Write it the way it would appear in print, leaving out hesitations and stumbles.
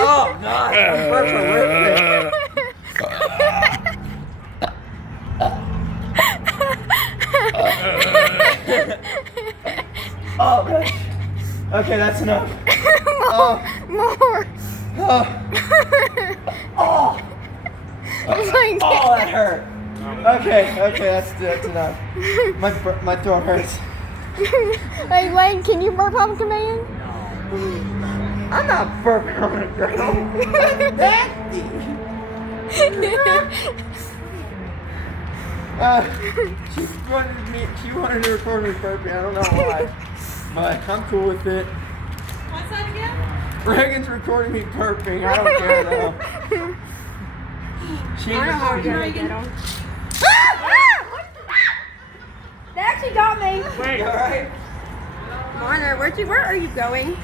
Oh God, my burps are ripping. Oh gosh. Okay, that's enough. More. Oh, Like, oh, that hurt. Okay, that's enough. My throat hurts. Hey, Wayne, can you burp on command? I'm not burping on the ground. That's nasty. She wanted to record me burping. I don't know why, but I'm cool with it. What's that again? Reagan's recording me burping. I don't care though. She I don't want to recorded get me. on. They actually got me. You alright? Marner, where are you going?